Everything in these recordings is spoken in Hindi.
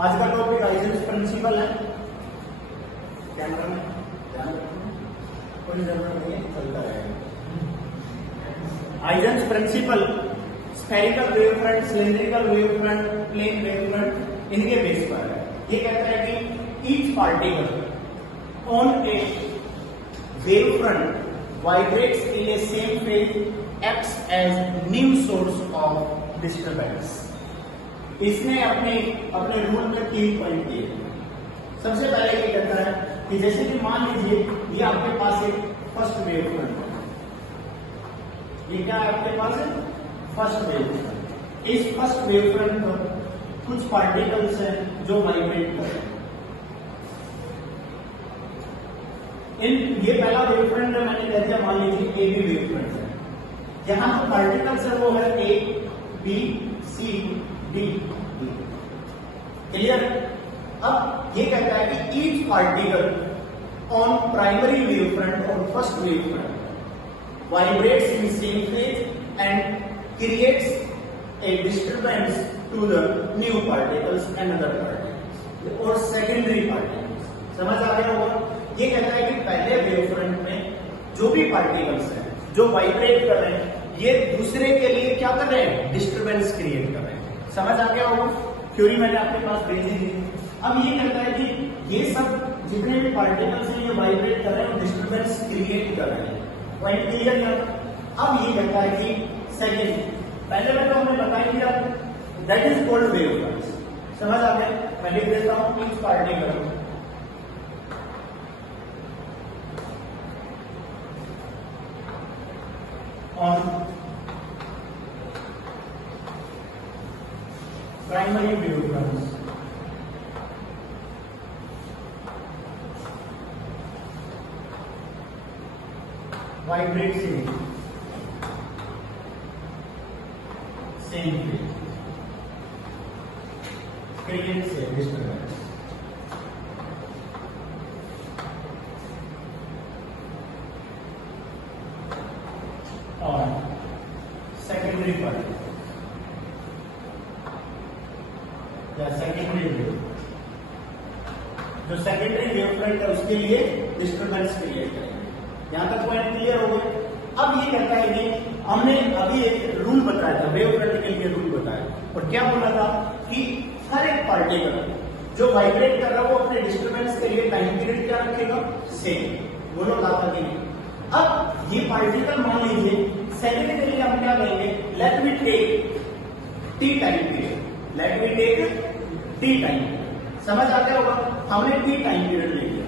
आज का टॉपिक हाइजेंस प्रिंसिपल है। कैमरा में ध्यान रखना, कोई जरूरत नहीं है, चलता रहेगा। Huygens principle spherical wave front, cylindrical wave front, plane wave front, इनके बेस पर है। ये कहता है कि each particle on a wave front vibrates in a same phase acts as new source of disturbance। इसने अपने रूल में 3 पॉइंट दिए। सबसे पहले ये कहता है कि जैसे कि मान लीजिए ये आपके पास एक फर्स्ट वेव फ्रंट है। ये क्या है आपके पास है? First wave front. इस फर्स्ट वेव फ्रंट पर कुछ पार्टिकल्स हैं जो वाइब्रेट कर रहे हैं। ये पहला वेव फ्रंट है, मैंने कह दिया मान लीजिए ए बी वेव फ्रंट है। यहां जो पार्टिकल्स है वो है A B C D. Clear? अब ये कहता है कि each particle on primary wave front और first wave front vibrates in same phase and creates a disturbance to the new particles and other particles और सेकेंडरी पार्टिकल्स। समझ आ गया होगा? ये कहता है कि पहले वेव फ्रंट में जो भी पार्टिकल्स हैं जो वाइब्रेट कर रहे हैं, ये दूसरे के लिए क्या कर रहे हैं? डिस्टर्बेंस क्रिएट कर रहे हैं। समझ आ गया होगा? थ्योरी मैंने आपके पास भेजी थी। अब ये कहता है कि ये सब जितने भी पार्टिकल्स हैं ये वाइब्रेट कर रहे हैं और डिस्टर्बेंस क्रिएट कर रहे हैं। पॉइंट क्लियर है? अब ये कहता है कि सेकेंड, पहले में तो हमने बताया कि that is called wave fronts. समझ आ गया? मैं लिख देता हूं each particle on primary wave fronts vibrates in same phase, creates a disturbance। और सेकेंडरी पार्टिकल या सेकेंडरी वेव, जो सेकेंडरी वेव फ्रंट है उसके लिए डिस्टर्बेंस क्रिएट करेंगे। यहां तक पॉइंट क्लियर हो गए? अब ये कहता है कि हमने अभी एक रूल बताया था, वेव फ्रंट के लिए रूल बताया, और क्या बोला था कि हर एक पार्टिकल जो वाइब्रेट कर रहा है वो अपने डिस्टर्बेंस के लिए टाइम पीरियड क्या रखेगा? सेम। बोलो लाता कि नहीं? अब ये पार्टिकल मान लीजिए सेकंड के लिए हम क्या कहेंगे? Let me take T time period. Let me take T time. समझ आ गया होगा? हमने टी टाइम पीरियड ले लिया।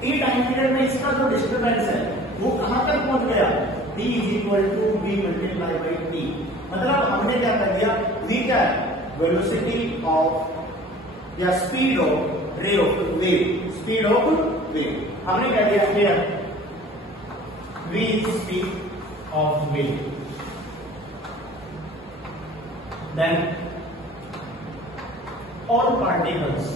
टी टाइम पीरियड में इसका जो डिस्टर्बेंस है वो कहां तक पहुंच गया? T is equal to V multiply by T. मतलब हमने क्या कर दिया? वी क्या है? वेलोसिटी ऑफ या speed of ray of wave, speed of wave. हमने क्या दिया here? V is speed of wave। Then all particles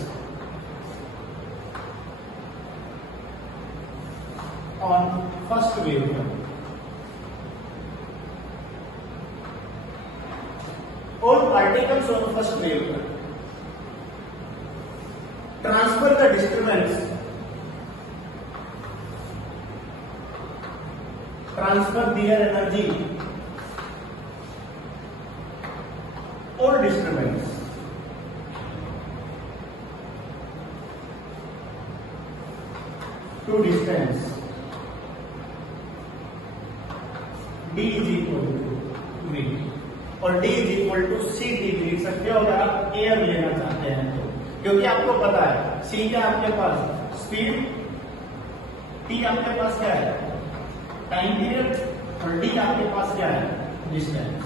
on first wavelength, all particles on first wavelength transfer the disturbance, transfer their energy or disturbance to distance d is equal to v और d is equal to c degree. सकते हो अगर आप एयर लेना चाहते हैं तो, क्योंकि आपको पता है c क्या आपके पास? स्पीड। t आपके पास क्या है? Time period. और डी आपके पास क्या है? डिस्टेंस।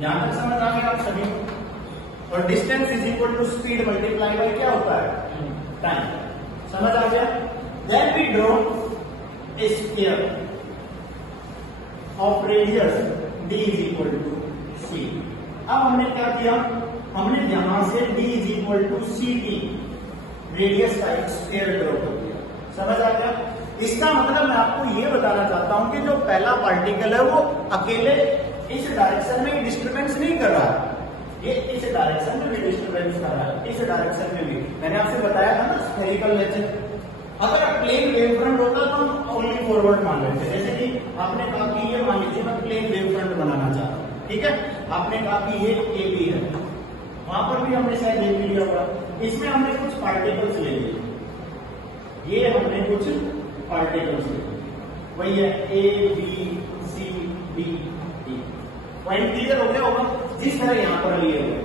यहां तक समझ आ गया आप सभी को? और distance is equal to speed multiply by क्या होता है? टाइम। समझ आ गया? Then we draw a sphere of radius D is equal to C. अब हमने क्या किया? हमने यहां से D is equal to C T radius का एक स्फीयर ड्रॉ कर दिया। समझ आ गया? इसका मतलब मैं आपको ये बताना चाहता हूं कि जो पहला पार्टिकल है वो अकेले इस डायरेक्शन में डिस्टर्बेंस नहीं कर रहा है, ये इस डायरेक्शन में भी डिस्टर्बेंस कर रहा है, इस डायरेक्शन में भी। मैंने आपसे बताया था ना स्फेरिकल नेचर। अगर प्लेन वेव फ्रंट होता तो हम ओनली फॉरवर्ड मान लेते। जैसे कि आपने कहा कि ये मान लीजिए मैं प्लेन वेव फ्रंट बनाना चाहता हूँ, ठीक है। आपने कहा कि ये ए बी है, वहां पर भी हमने शायद ए बी लिया होगा। इसमें हमने कुछ पार्टिकल्स ले लिए, ये हमने कुछ पार्टिकल्स ले लिए, वही है A B C D E. Point clear हो गया होगा, जिस तरह यहां पर लिए हुए,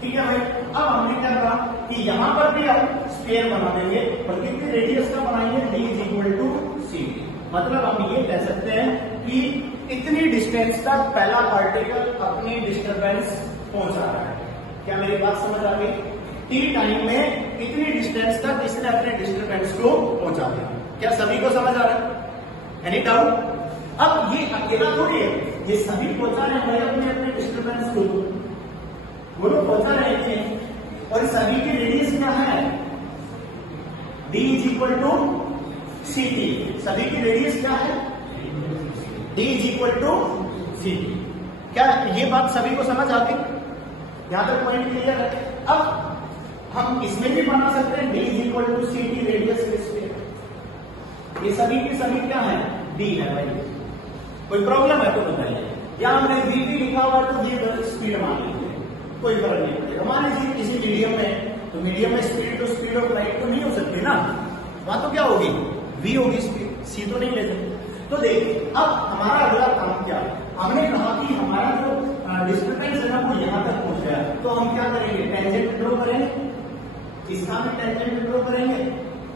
ठीक है भाई। अब हमने क्या कहा कि यहां पर भी हम स्फीयर बना देंगे, और कितने रेडियस का बनाएंगे, d इज इक्वल टू सी। मतलब हम ये कह सकते हैं कि इतनी डिस्टेंस तक पहला पार्टिकल अपनी डिस्टरबेंस पहुंचा रहा है। क्या मेरी बात समझ आ गई? टी टाइम में इतनी डिस्टेंस तक इसने अपने डिस्टरबेंस को पहुंचा दिया। क्या सभी को समझ आ रहा है? Any doubt? अब ये अकेला थोड़ी है, ये सभी पहुंचा रहे हैं अपने अपने डिस्टरबेंस को, वो लोग पहुंचा रहे थे। और सभी की रेडियस क्या है, d is equal to C T. सभी की रेडियस क्या है, d is equal to C T. क्या ये बात सभी को समझ आती? यहां तक पॉइंट क्लियर है? अब हम इसमें भी बना सकते हैं d is equal to C T radius के स्क्वायर। ये सभी की सभी क्या है, d है भाई। कोई प्रॉब्लम है तो बताइए। या हमने v भी लिखा हुआ तो ये स्पीड मान लीजिए, कोई फर्क नहीं पड़ेगा। मान लीजिए किसी मीडियम में, तो मीडियम में स्पीड तो स्पीड ऑफ लाइट तो नहीं हो सकती ना, वहां तो क्या होगी, v होगी स्पीड, c तो नहीं लेते। तो देखिए अब हमारा अगला काम क्या है, हमने कहा कि हमारा जो डिस्टर्बेंस है ना वो यहां तक पहुंच गया, तो हम क्या करेंगे, टेंजेंट ड्रॉ करेंगे, इसका भी टेंजेंट ड्रॉ करेंगे।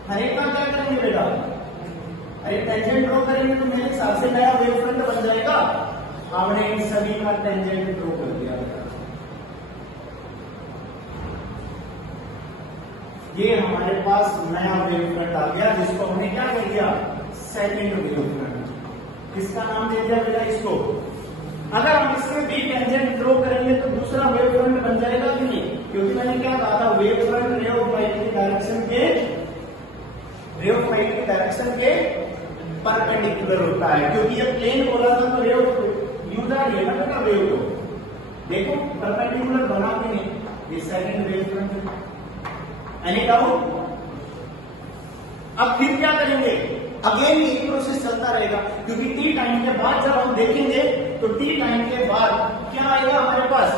हर एक का क्या करेंगे बेटा, अरे टेंजेंट ड्रॉ करेंगे तो मेरे हिसाब से नया वेव फ्रंट बन जाएगा। हमने इन सभी का टेंजेंट ड्रॉ कर दिया। ये हमारे पास नया वेव फ्रंट आ गया, जिसको हमने क्या कर दिया, सेकंड वेव फ्रंट। इसका नाम दे दिया बेटा इसको। अगर हम इसमें भी टेंजेंट ड्रॉ करेंगे तो दूसरा वेव फ्रंट बन जाएगा कि नहीं, क्योंकि मैंने क्या कहा था, wave front ray of light की डायरेक्शन के, रे ऑफ लाइट की डायरेक्शन के परपेंडिकुलर होता है। क्योंकि जब प्लेन बोला था तो रे ऑफ यूज आ गया ना बेटा वेव को, देखो परपेंडिकुलर बना के नहीं, ये second wave front. Any doubt? अब फिर क्या करेंगे, अगेन एक प्रोसेस चलता रहेगा, क्योंकि टी टाइम के बाद जब हम देखेंगे तो टी टाइम के बाद क्या आएगा हमारे पास,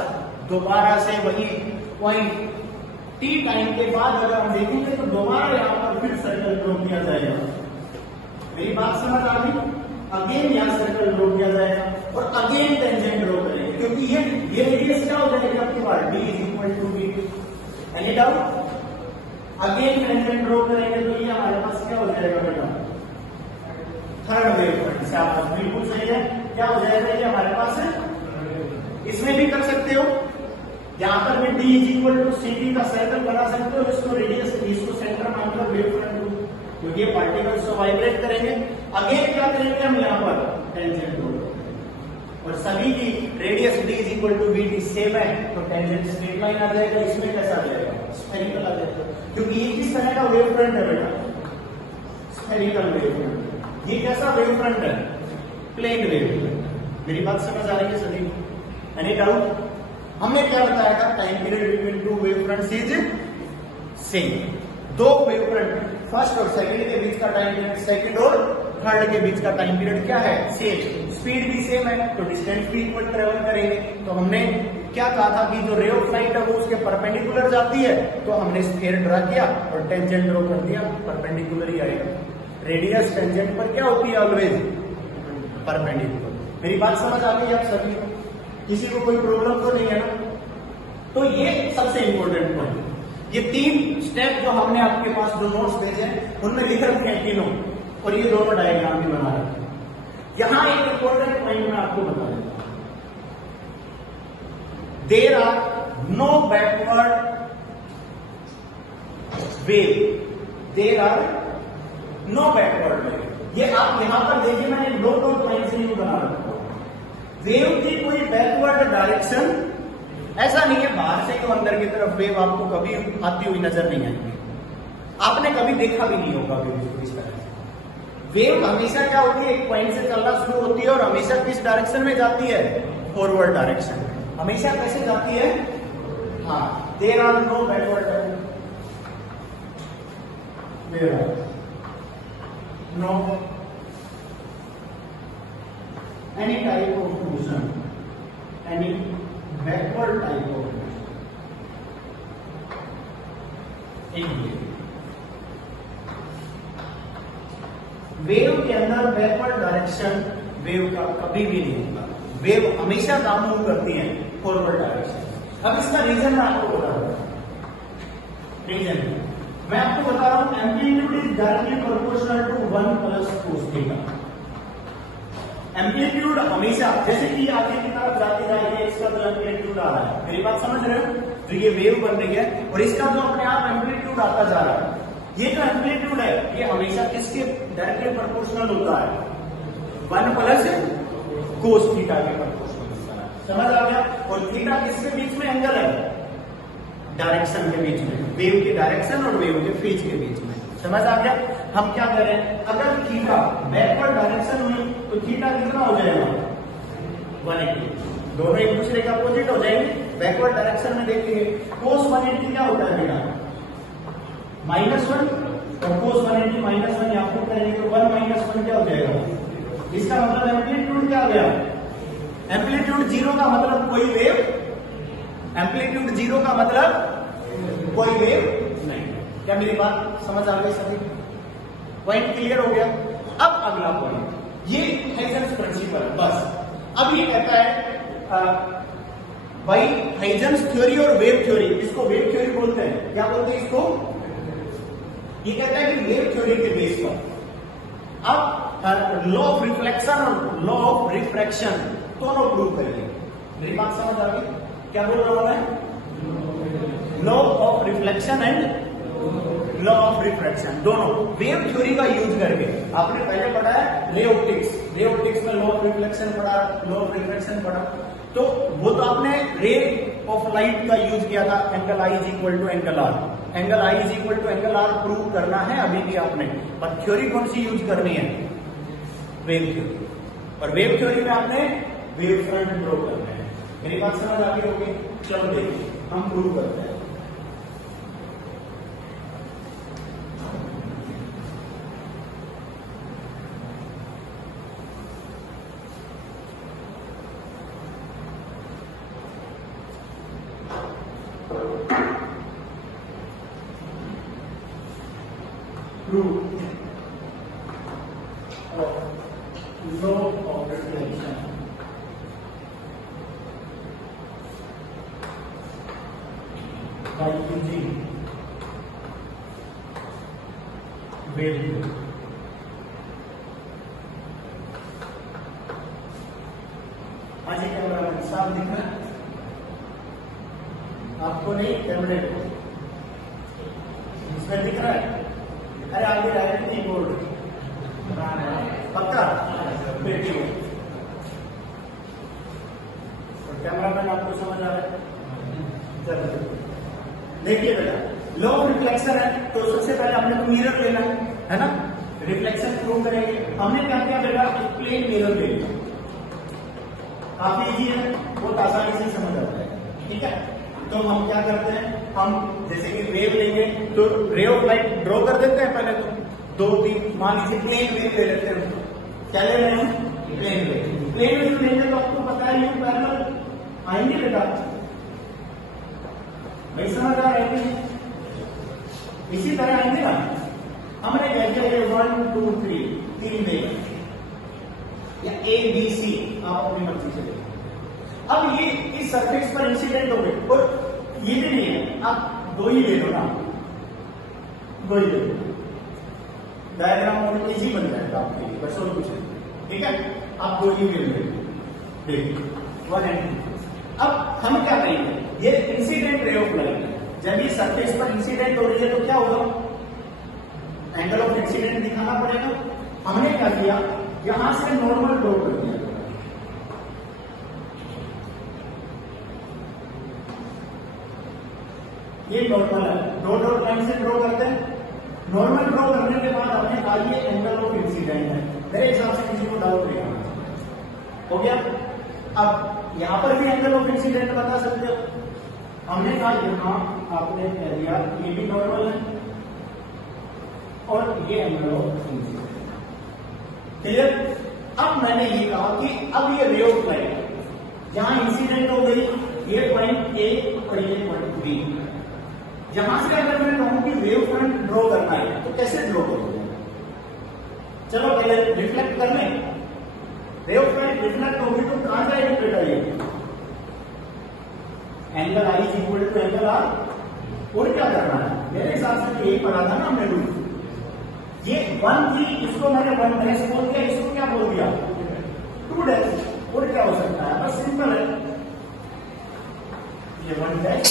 दोबारा से वही पॉइंट। टी टाइम के बाद अगर हम देखेंगे तो दोबारा यहां पर फिर सर्कल ड्रॉ किया जाएगा। मेरी बात समझ आ गई? अगेन यहां सर्कल ड्रॉ किया जाएगा और अगेन टेंजेंट ड्रॉ करेंगे, क्योंकि ये रेडियस क्या हो जाएगी आपकी बात, d is equal to v। Any doubt? Again tangent draw करेंगे तो ये हमारे पास क्या हो जाएगा बेटा, थर्ड वेव फ्रंट। से आप बिल्कुल सही है, क्या हो जाएगा ये हमारे पास। इसमें भी कर सकते हो, यहां पर भी d is equal to C T का सर्कल बना सकते हो, इसको रेडियस, इसको सेंटर मानकर वेव फ्रंट, क्योंकि ये पार्टिकल्स को वाइब्रेट करेंगे। अगेन क्या करेंगे हम यहाँ पर टेंजेंट ड्रॉ, और सभी की radius d is equal to V T same है, तो टेंजेंट स्ट्रेट लाइन आ जाएगा। इसमें कैसा आ जाएगा, स्फेरिकल आ जाएगा, क्योंकि ये किस तरह का वेव फ्रंट है बेटा, स्फेरिकल वेव फ्रंट। ये कैसा वेव फ्रंट है, प्लेन वेव फ्रंट। मेरी बात समझ आ रही है सभी? Any doubt? हमने क्या बताया था, time period between two wave fronts is same. दो वेव फ्रंट फर्स्ट और सेकंड के बीच का टाइम पीरियड, सेकंड और थर्ड के बीच का टाइम पीरियड क्या है, सेम। स्पीड भी सेम है, तो डिस्टेंस भी इक्वल ट्रेवल करेंगे। तो हमने क्या कहा था कि जो रे ऑफ लाइट है वो उसके परपेंडिकुलर जाती है, तो हमने स्फीयर ड्रा किया और टेंजेंट ड्रॉ कर दिया, परपेंडिकुलर ही आएगा। रेडियस टेंजेंट पर क्या होती है, ऑलवेज परपेंडिकुलर। मेरी बात समझ आ गई आप सभी? किसी को कोई प्रॉब्लम तो नहीं है ना? तो ये सबसे इंपॉर्टेंट पॉइंट, ये तीन स्टेप जो हमने आपके पास जो नोट्स भेजे हैं उनमें लिख रखे हैं तीनों, और ये दोनों डायग्राम भी बना रखे हैं। यहां एक इंपॉर्टेंट पॉइंट मैं आपको बता देता हूं, there are no backward wave, there are no backward wave. ये आप यहां पर देखिए, मैंने दो लाइन से बना रखा हूं। वेव की कोई बैकवर्ड डायरेक्शन ऐसा नहीं है, बाहर से तो अंदर की तरफ वेव आपको कभी आती हुई नजर नहीं आएगी, आपने कभी देखा भी नहीं होगा वेव इस तरह से। वेव हमेशा क्या होती है, एक पॉइंट से चलना शुरू होती है और हमेशा किस डायरेक्शन में जाती है, फॉरवर्ड डायरेक्शन में। हमेशा कैसे जाती है? हाँ, there are no backward type, there are no any type of motion, any backward type of motion in wave के अंदर बैकवर्ड डायरेक्शन वेव का कभी भी नहीं होगा। वेव हमेशा काम मूव करती है फॉरवर्ड डायरेक्शन। अब इसका रीजन मैं आपको बता रहा हूं। रीजन मैं आपको बता रहा हूं, amplitude is directly proportional to 1 plus cos theta. Amplitude हमेशा जैसे कि आगे की तरफ जाती जाएगी, इसका जो एम्पलीट्यूड आ रहा है, मेरी बात समझ रहे हो? तो ये वेव बन रही है और इसका जो अपने आप एम्पलीट्यूड आता जा रहा है, ये जो एम्पलीट्यूड है ये हमेशा किसके डायरेक्टली प्रोपोर्शनल होता है? 1 प्लस cos थीटा के प्रोपोर्शनल होता है। समझ आ गया? और थीटा किसके बीच में एंगल है? डायरेक्शन के बीच में, वेव के डायरेक्शन और वेव के फेज के बीच में। समझ आ गया? हम क्या करें, अगर थीटा बैकवर्ड डायरेक्शन में तो थीटा कितना हो जाएगा? 180। दोनों एक दूसरे के अपोजिट हो जाएंगे। बैकवर्ड डायरेक्शन में देखेंगे cos 180 क्या होता है बेटा? -1, और cos 180 -1 यहां पर करेंगे तो 1 - 1 क्या हो जाएगा? इसका मतलब एम्पलीट्यूड क्या आ गया? एम्पलीट्यूड 0 का मतलब कोई वेव, एम्पलीट्यूड 0 का मतलब कोई वेव नहीं। क्या मेरी बात समझ आ गई सभी? पॉइंट क्लियर हो गया? अब अगला पॉइंट, ये हाइजेंस प्रिंसिपल। बस अब ये कहता है भाई हाइजेंस थ्योरी और वेव थ्योरी, इसको वेव थ्योरी बोलते हैं। क्या बोलते हैं इसको? ये कहता है कि वेव थ्योरी के बेस पर अब लॉ ऑफ रिफ्लेक्शन और लॉ ऑफ रिफ्रैक्शन दोनों प्रूव करिए। मेरी बात समझ आ गई? क्या बोल रहा हूं मैं? Law of reflection and law of refraction दोनों वेव थ्योरी का यूज करके। आपने पहले पढ़ा है रे ऑप्टिक्स, रे ऑप्टिक्स में लॉ ऑफ रिफ्लेक्शन पढ़ा, लॉ ऑफ रिफ्रैक्शन पढ़ा, तो वो तो आपने रे ऑफ लाइट का यूज किया था, angle I is equal to angle R, angle I is equal to angle R prove करना है अभी भी आपने। पर थ्योरी कौन सी यूज करनी है? Wave theory. और वेव थ्योरी में आपने वेव फ्रंट ड्रॉ करना है। मेरी बात समझ आ गई होगी? चलो देखिए हम प्रूव करते हैं। Proof of law of reflection by using wave theory. आज ये कैमरा में साफ दिख रहा है आपको? नहीं, कैमरे को इसमें दिख रहा है? अरे आगे डायरेक्ट नहीं बोल पक्का बेटी हो। कैमरा मैन आपको समझ आ रहा है? चलो देखिए बेटा, लॉ ऑफ रिफ्लेक्शन है तो सबसे पहले हमने तो मिरर लेना है ना? रिफ्लेक्शन प्रूव करेंगे। हमने क्या किया बेटा? एक प्लेन मिरर ले लिया, काफी इजी है, बहुत आसानी से समझ आता है। ठीक है, तो हम क्या करते हैं, हम जैसे कि वेव लेंगे तो रे ऑफ लाइट ड्रॉ कर देते हैं पहले तो 2 3 मान लीजिए प्लेन वेव ले लेते हैं। क्या ले रहे हैं? Plane wave. प्लेन वेव लेंगे तो आपको पता है ये पैरेलल आएंगे बेटा, भाई समझ आ रहा है? इसी तरह आएंगे ना। हमने क्या किया? 1 2 3 वेव या ए बी सी आप अपनी मर्जी से लेंगे। अब ये इस सरफेस पर इंसिडेंट हो गए और ये भी नहीं है, आप 2 ही ले लो ना, 2 ही ले लो, डायग्राम और इजी बन जाएगा आपके लिए, बस और कुछ नहीं। ठीक है, आप 2 ही ले लो, देखिए 1 and 2। अब हम क्या करेंगे? ये इंसिडेंट रे ऑफ लाइट है, जब ये सरफेस पर इंसिडेंट हो रही है तो क्या होगा? एंगल ऑफ इंसिडेंट दिखाना पड़ेगा। हमने क्या किया? यहां से नॉर्मल ड्रॉ कर दिया। ये नॉर्मल है, 2 डॉट लाइन से ड्रॉ करते हैं। नॉर्मल ड्रॉ करने के बाद हमने कहा ये एंगल ऑफ इंसिडेंट है। मेरे हिसाब से किसी को डाउट नहीं आना हो गया। अब यहां पर भी एंगल ऑफ इंसिडेंट बता सकते हो। हमने कहा यहां आपने कह दिया ये भी नॉर्मल है और ये एंगल ऑफ इंसिडेंट। क्लियर? अब मैंने ये कहा कि अब ये रे ऑफ लाइट जहां इंसिडेंट हो गई, ये पॉइंट ए और ये पॉइंट बी, यहां से अगर मैं कहूं कि वेव फ्रंट ड्रॉ करना है तो कैसे ड्रॉ करूंगा? चलो पहले रिफ्लेक्ट कर लें। रे ऑफ लाइट रिफ्लेक्ट होगी तो कहां जाएगी बेटा? ये angle I is equal to angle R. और क्या करना है? मेरे हिसाब से यही पढ़ा था ना हमने रूल। ये 1 थी, इसको मैंने 1 डैश बोल दिया, इसको क्या बोल दिया? 2 डैश। और क्या हो सकता है? बस सिंपल है, ये 1 डैश।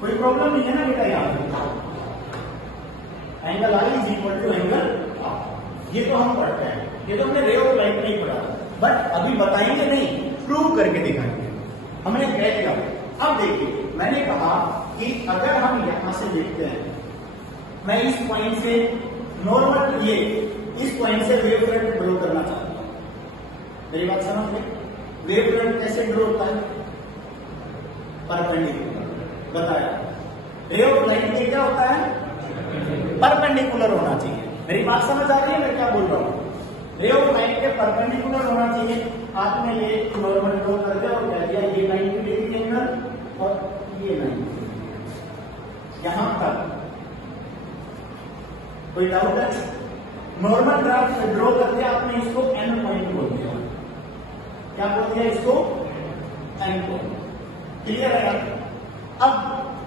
कोई प्रॉब्लम नहीं है ना बेटा? यहां angle I is equal to angle R. ये तो हम पढ़ते हैं, ये तो हमने रे ऑफ लाइट नहीं पढ़ा, बट अभी बताएंगे नहीं, प्रूव करके दिखाएंगे। हमने कह दिया। अब देखिए, मैंने कहा कि अगर हम यहां से देखते हैं, मैं इस पॉइंट से नॉर्मल, ये इस पॉइंट से वेव फ्रंट ड्रॉ करना चाहता हूं। मेरी बात समझ गए? वेव फ्रंट कैसे ड्रॉ होता है? परपेंडिकुलर। बताया रे ऑफ लाइट में क्या होता है? परपेंडिकुलर होना चाहिए। मेरी बात समझ आ रही है मैं क्या बोल रहा हूं? रे ऑफ लाइट के परपेंडिकुलर होना चाहिए। आपने ये नॉर्मल ड्रॉ कर दिया और कह दिया ये 90 डिग्री एंगल और ये 90 डिग्री, यहां तक कोई डाउट है? नॉर्मल ग्राफ ड्रॉ कर दिया आपने, इसको एन पॉइंट बोल दिया। क्या बोल दिया इसको? N point. क्लियर है? अब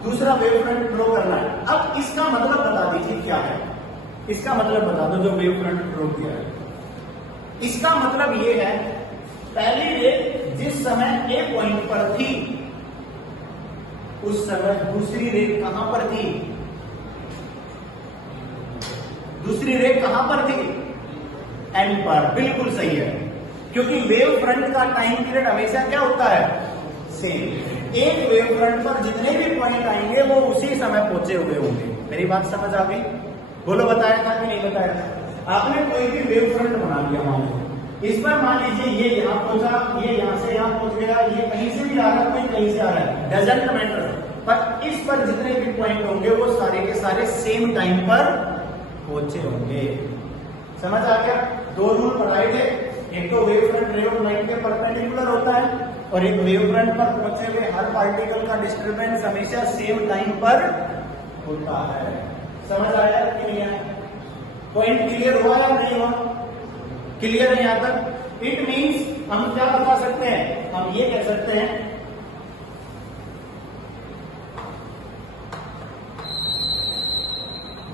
दूसरा वेव फ्रंट ड्रॉ करना है। अब इसका मतलब बता दीजिए क्या है? इसका मतलब बता दो जो वेव फ्रंट ड्रॉ किया है। इसका मतलब ये है, पहली रे जिस समय ए पॉइंट पर थी उस समय दूसरी रे कहां पर थी? दूसरी रे कहां पर थी? एन पर। बिल्कुल सही है, क्योंकि वेव फ्रंट का टाइम पीरियड हमेशा क्या होता है? सेम। एक वेव फ्रंट पर जितने भी पॉइंट आएंगे वो उसी समय पहुंचे हुए होंगे। मेरी बात समझ आ गई? बोलो, बताया था कि नहीं बताया था? आपने कोई भी वेव फ्रंट बना लिया, मान लो इस पर, मान लीजिए ये यहां पहुंचा, ये यहां से यहां पहुंच गया, ये कहीं से भी आ रहा है, कोई कहीं से आ रहा है, डजंट मैटर। पर इस पर जितने भी पॉइंट होंगे वो सारे के सारे सेम टाइम पर पहुंचे होंगे। समझ आ गया? 2 रूल पढ़ाए थे। एक तो wave front ray of light के परपेंडिकुलर होता है और एक वेव फ्रंट पर पहुंचे हुए हर पार्टिकल का डिस्टर्बेंस हमेशा सेम टाइम पर होता है। समझ आया कि नहीं आया? पॉइंट क्लियर हुआ या नहीं हुआ? क्लियर है यहां तक? इट मींस हम क्या बता सकते हैं? हम ये कह सकते हैं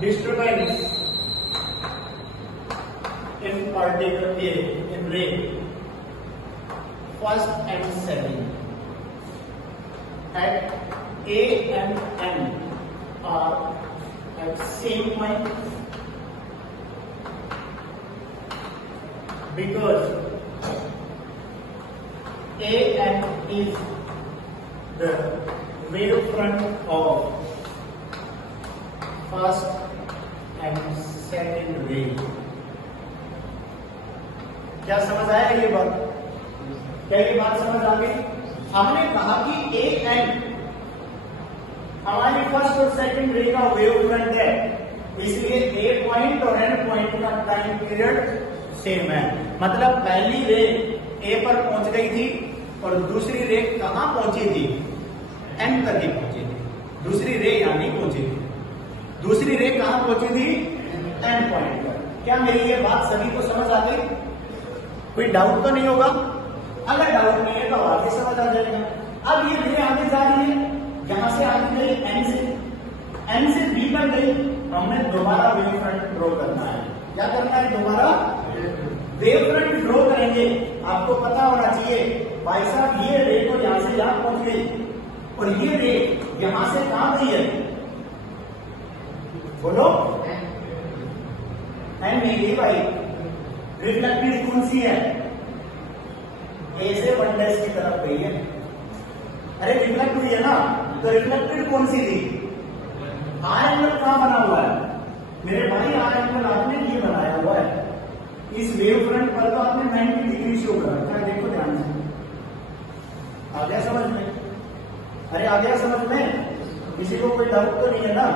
disturbance in particle A in ray first and second at A and N are at same point because AN is the wave front of first and second wave। क्या समझ आया ये बात? क्या ये बात समझ आ गई? हमने कहा कि AN हमारी फर्स्ट और सेकंड रे का वेव फ्रंट है, इसलिए ए पॉइंट और एन पॉइंट का टाइम पीरियड सेम है। मतलब पहली रे ए पर पहुंच गई थी और दूसरी रे कहां पहुंची थी? एन तक ही पहुंची थी। दूसरी रे यहां नहीं पहुंची थी, दूसरी रे कहां पहुंची थी? एन पॉइंट पर। क्या मेरी ये बात सभी को समझ आ गई? कोई डाउट तो नहीं होगा? अगर डाउट नहीं है तो आगे समझ आ जाएगा। अब ये रे आगे जा रही है, यहां से आगे गई एन से बी पर गई, हमने दोबारा वेव फ्रंट ड्रॉ करना है। क्या करना है? दोबारा वेव फ्रंट ड्रॉ करेंगे। आपको पता होना चाहिए भाई साहब, ये रे तो यहां से यहां पहुंच गई और ये रे यहां से कहां गई है? बोलो। एन नहीं गई भाई, रिफ्लेक्टेड कौन सी है? ए से 1 डैश की तरफ गई है। अरे रिफ्लेक्ट हुई है ना, तो रिफ्लेक्टेड कौन सी थी? आर एंगल कहां बना हुआ है? मेरे भाई आर एंगल आपने ये बनाया हुआ है, इस वेव फ्रंट पर तो आपने 90 डिग्री शो कर रखा है, देखो ध्यान से। आ गया समझ में? अरे आ गया समझ में? किसी को कोई डाउट तो नहीं है ना?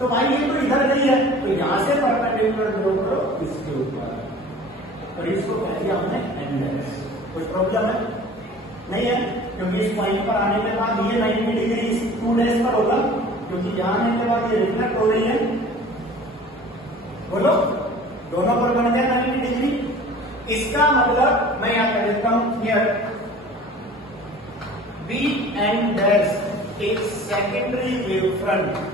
तो भाई ये तो इधर नहीं है, तो यहां से परपेंडिकुलर ड्रॉ करो इसके ऊपर, और इसको कह दिया हमने एंगल। कोई प्रॉब्लम है? नहीं है, क्योंकि इस पॉइंट पर आने के बाद ये 90 डिग्री इस 2 डैश पर होगा, क्योंकि यहां आने के बाद ये रिफ्लेक्ट हो रही है। बोलो, दोनों पर बन गया 90 डिग्री। इसका मतलब मैं यहां कह देता हूं हियर बी एंड डैश एक secondary wave front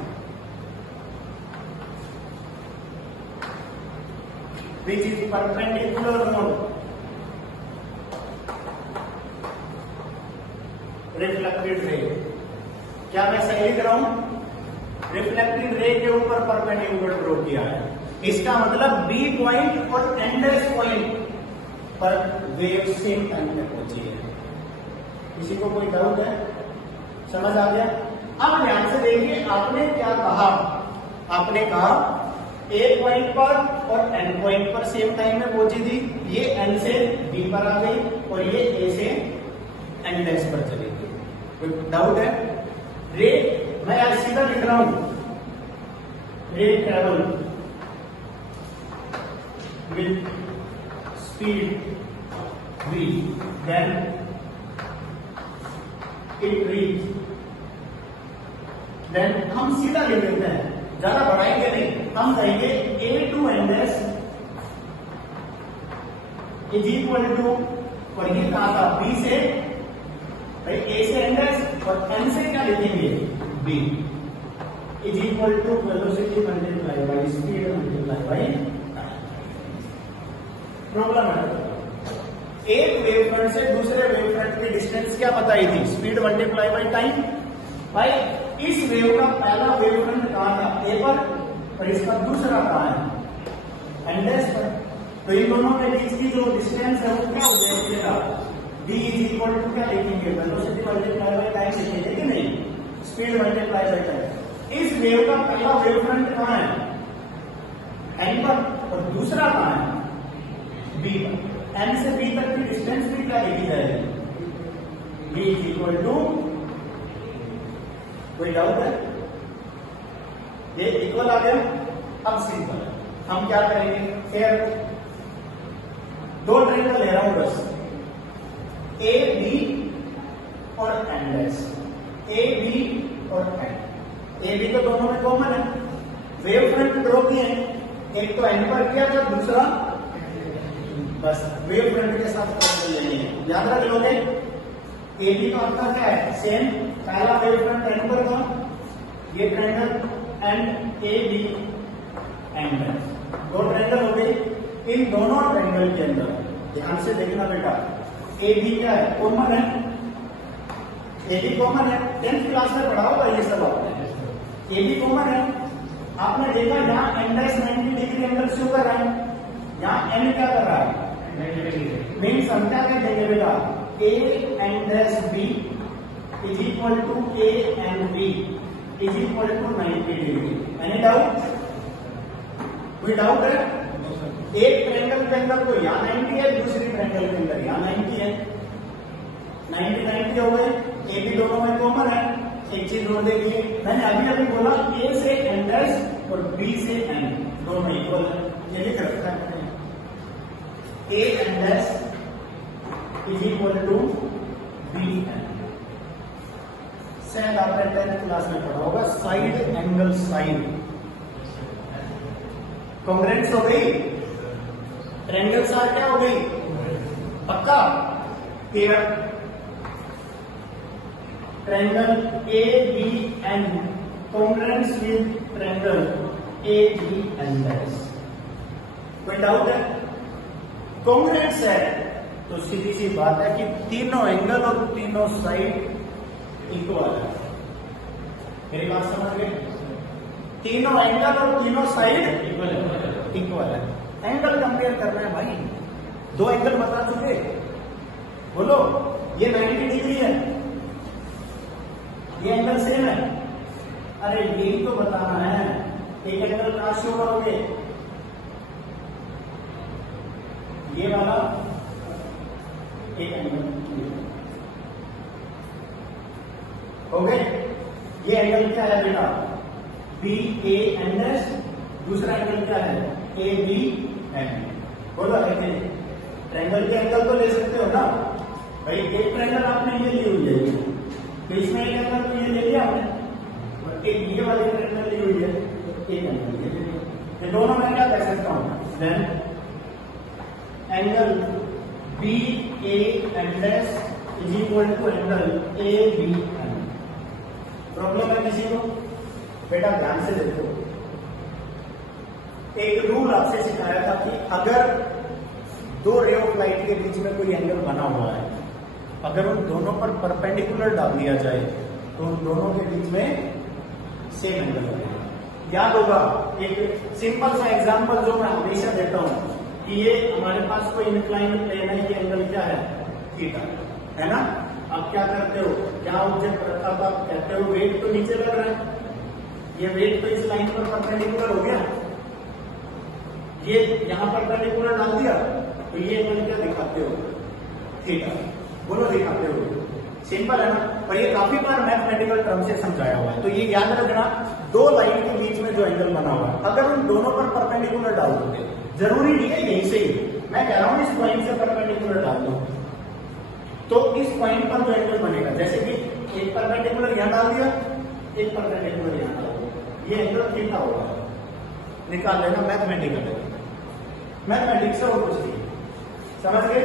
which is perpendicular mode reflected ray. क्या मैं सही लिख रहा हूं? रिफ्लेक्टेड रे के ऊपर परपेंडिकुलर ड्रॉ किया है। इसका मतलब बी पॉइंट और एंड पॉइंट पर वेव सेम टाइम पे पहुंची है। किसी को कोई डाउट है? समझ आ गया? अब ध्यान से देखिए, आपने क्या कहा? आपने कहा ए पॉइंट पर और एन पॉइंट पर सेम टाइम में पहुंची थी, ये एन से बी पर आ गई और ये ए से एन डैश पर चली गई। कोई डाउट है? रे मैं आज सीधा लिख रहा हूं, रे travel with speed v, then it reach, then हम सीधा लिख लेते हैं, ज्यादा बढ़ाएंगे नहीं, हम कहेंगे a to n dash is equal to, और ये कहा था b से, भाई a से n डैश और n से क्या लिखेंगे b, is equal to velocity multiply by speed multiply by time. Problem है, एक वेव फ्रंट से दूसरे वेव फ्रंट की डिस्टेंस क्या बताई थी? Speed multiply by time. भाई इस वेव का पहला वेव फ्रंट कहां था? ए पर, और इसका दूसरा कहां है? एन डैश पर। तो इन दोनों के बीच की जो डिस्टेंस है वो क्या हो जाएगा? d इज इक्वल टू क्या लिखेंगे? वेलोसिटी मल्टीप्लाई बाय टाइम लिखेंगे कि नहीं? Speed multiply by time. इस वेव का पहला वेव फ्रंट कहां है? एन पर, और दूसरा कहां है? बी पर। एन से बी तक की डिस्टेंस भी क्या लिखी जाएगी? बी इज इक्वल टू, कोई डाउट है? ये इक्वल आ गया। अब सिंपल हम क्या करेंगे? फिर दो ट्रायंगल ले रहा हूं बस, ए बी और एन डैश, ए बी और एन। ए बी तो दोनों में कॉमन है, वेव फ्रंट ड्रॉ किए, एक तो एन पर किया था, दूसरा बस वेव फ्रंट के साथ ट्रायंगल लेनी है। याद रख लोगे, ए बी का अर्थ क्या है? सेम, पहला वेव फ्रंट एन पर था, ये triangle and A B and दो ट्रायंगल हो गए। इन दोनों ट्रायंगल के अंदर ध्यान से देखना बेटा, ए बी क्या है? कॉमन है, ए बी कॉमन है। 10th क्लास में पढ़ा होगा ये सब आपने। ए बी कॉमन है, आपने देखा यहाँ N dash 90 degree angle show कर रहा है, यहाँ एन क्या कर रहा है? मीन्स हम क्या कह देंगे बेटा? A N dash B is equal to A N B is equal to 90 degree. Any doubt? कोई डाउट है? एक ट्रायंगल के अंदर तो यहाँ 90 है, दूसरी ट्रायंगल के अंदर यहाँ 90 है, 90 हो गए। ए बी दोनों में कॉमन है। एक चीज और देखिए, मैंने अभी बोला ए से एन डैश और बी से एन दोनों इक्वल है, ये लिख रखा है। A N dash is equal to B N. शायद आपने 10th क्लास में पढ़ा होगा, साइड एंगल साइन। कॉन्ग्रुएंस हो गई, ट्रायंगल्स आर क्या हो गई? पक्का? Clear? Triangle A B N congruence with triangle A B N dash. कोई डाउट है? कॉन्ग्रुएंस है तो सीधी सी बात है कि तीनों एंगल और तीनों साइड इक्वल है। मेरी बात समझ गए? तीनों एंगल और तीनों साइड इक्वल है। एंगल कंपेयर करना है भाई, दो एंगल बता चुके, बोलो ये 90 डिग्री है, ये एंगल सेम है। अरे यही तो बताना है, एक एंगल कहां शो करोगे? ये वाला एक एंगल हो गए। ये एंगल क्या है बेटा, बी ए एन एस, दूसरा एंगल क्या है ए बी एन। बोलो कहते ट्रायंगल के एंगल तो ले सकते हो ना भाई, एक ट्रायंगल आपने ये ली हुई है, तो इसमें एक एंगल तो ये ले लिया आपने, एक ये वाली ट्रायंगल ली हुई है, एक एंगल ये ले लिया, ये दोनों में क्या कर सकता हूं, then angle B A N S is equal to angle A B N. Problem है किसी को? बेटा ध्यान से देखो, एक रूल आपसे सिखाया था कि अगर दो रे ऑफ लाइट के बीच में कोई एंगल बना हुआ है, अगर उन दोनों पर परपेंडिकुलर डाल दिया जाए तो उन दोनों के बीच में सेम एंगल लगेगा। याद होगा एक सिंपल सा एग्जांपल जो मैं हमेशा देता हूं कि ये हमारे पास कोई इंक्लाइन प्लेन है, ये एंगल क्या है, थीटा है ना। आप क्या करते हो, क्या ऑब्जेक्ट रखा था, कहते हो वेट तो नीचे लग रहा है, ये वेट तो इस लाइन पर परपेंडिकुलर हो गया, ये यहां परपेंडिकुलर डाल दिया, तो ये एंगल क्या दिखाते हो, थीटा। बोलो दिखाते हो, सिंपल है ना। और ये काफी बार मैथमेटिकल टर्म से समझाया हुआ है, तो ये याद रखना, दो लाइन के बीच में जो एंगल बना हुआ है, अगर उन दोनों पर परपेंडिकुलर डाल दोगे, जरूरी नहीं है यहीं से ही, मैं कह रहा हूं इस पॉइंट से परपेंडिकुलर डाल दो, तो इस पॉइंट पर जो एंगल बनेगा, जैसे कि एक परपेंडिकुलर यहां डाल दिया, एक परपेंडिकुलर यहां डाल दिया, ये एंगल थीटा होगा। निकाल लेना, मैथमेटिक्स से और कुछ नहीं, समझ गए।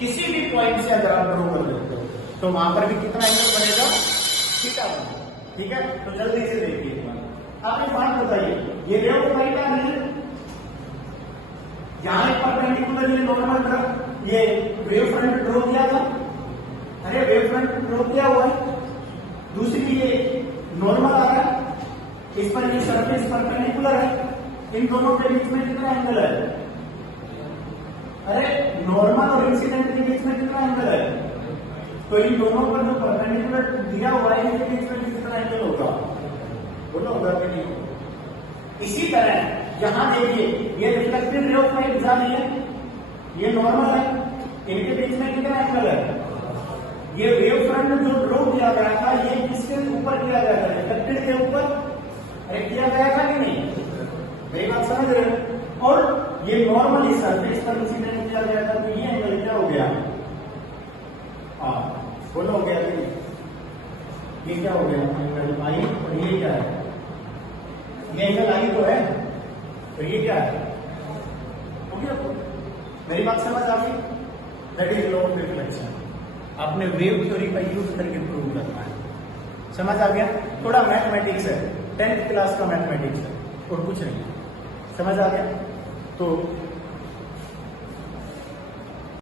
किसी भी पॉइंट से अगर आप ड्रॉ कर लेते हो तो वहां पर भी कितना एंगल बनेगा, थीटा बनेगा, ठीक है। तो जल्दी से देखिए एक बार, आप एक बात बताइए, ये रे ऑफ लाइट आ रही है, यहां एक परपेंडिकुलर ये नॉर्मल ड्रॉ, ये वेव फ्रंट ड्रॉ किया था, अरे वेव फ्रंट ड्रॉ किया हुआ है, दूसरी ये नॉर्मल आ रहा है, इस पर ये सरफेस परपेंडिकुलर है, इन दोनों के बीच में कितना एंगल है, अरे नॉर्मल और इंसिडेंट के बीच में कितना एंगल है, तो इन दोनों पर जो परपेंडिकुलर दिया हुआ है इनके बीच में कितना एंगल होगा, बोलो होगा कि नहीं। इसी तरह यहां देखिए, ये रिफ्लेक्टेड रे ऑफ लाइट जा रही है, ये नॉर्मल है, इनके बीच में कितना एंगल है, ये वेव फ्रंट जो ड्रॉ किया गया था ये किसके ऊपर किया गया था, रिफ्लेक्टेड के ऊपर, अरे किया गया था कि नहीं, मेरी बात समझ रहे हो। और ये नॉर्मली सरफेस पर इंसिडेंट किया गया था, तो ये एंगल क्या हो गया, बोलो हो गया कि ये क्या हो गया, एंगल आई, और ये क्या है, ये एंगल आई तो है, तो ये क्या है, हो गया। मेरी बात समझ आ गई, that is law of reflection. आपने वेव थ्योरी का यूज करके प्रूव करना है, समझ आ गया। थोड़ा मैथमेटिक्स है, 10th क्लास का मैथमेटिक्स है और कुछ नहीं, समझ आ गया। तो